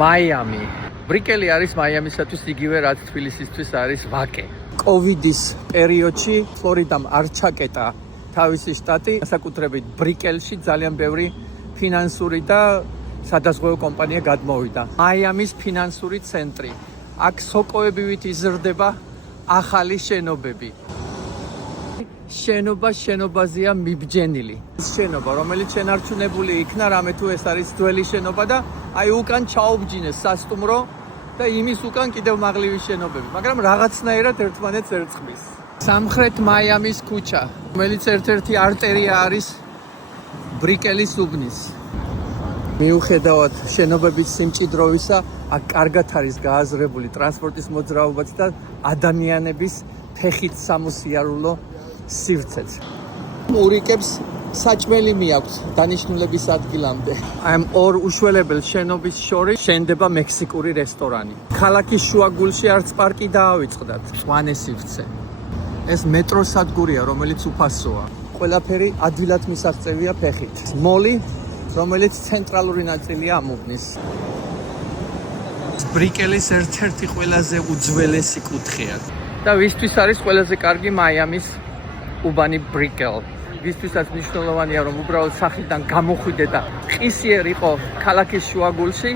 მაიამი. ბრიკელი არის მაიამისათვის იგივე რაც თბილისისთვის არის ვაკე. კოვიდის პერიოდში ფლორიდამ არ ჩაკეტა თავისი შტატი, საკუთრებით ბრიკელში ძალიან ბევრი ფინანსური და სადაზღვევო კომპანია გადმოვიდა. მაიამის ფინანსური ცენტრი. აქ სოკოებივით იზრდება ახალი შენობები. შენობაზეა მიბჯენილი. შენობა, რომელიც შენარჩუნებული იქნა, რამე თუ ეს არის ძველი შენობა და აი უკან ჩაობჯინეს სასტუმრო და იმის უკან კიდევ მაღლივი შენობები, მაგრამ რაღაცნაირად ერთმანეთს ერწყმის. სამხრეთ მაიამის ქუჩა, რომელიც ერთ-ერთი არტერია არის ბრიკელის უბნის. მიუხედავად შენობების სიმჭიდროვისა, აქ კარგად არის გააზრებული ტრანსპორტის მოძრაობაც და ადამიანების ფეხით სამოსიარულო სივრცეც. ურიკებს საჭმელი მიაქვს დანიშნულების ადგილამდე. ამ ორ უშველებელ შენობის შორის შენდება მექსიკური რესტორანი. ქალაქის შუაგულში არც პარკი დაავიწყდათ. მწვანე სივრცე. ეს მეტროს სადგურია, რომელიც უფასოა. ყველაფერი ადვილად მისაღწევია ფეხით. მოლი, რომელიც ცენტრალური ნაწილია ამ უბნის. ბრიკელის ერთ-ერთი ყველაზე უძველესი კუთხეა. და ვისთვის არის ყველაზე კარგი მაიამის უბანი ბრიკელ. ვისთვისაც მნიშვნელოვანია, რომ უბრალოდ სახიდან გამოხვიდე და ყისიერ იყო ქალაქის შუაგულში.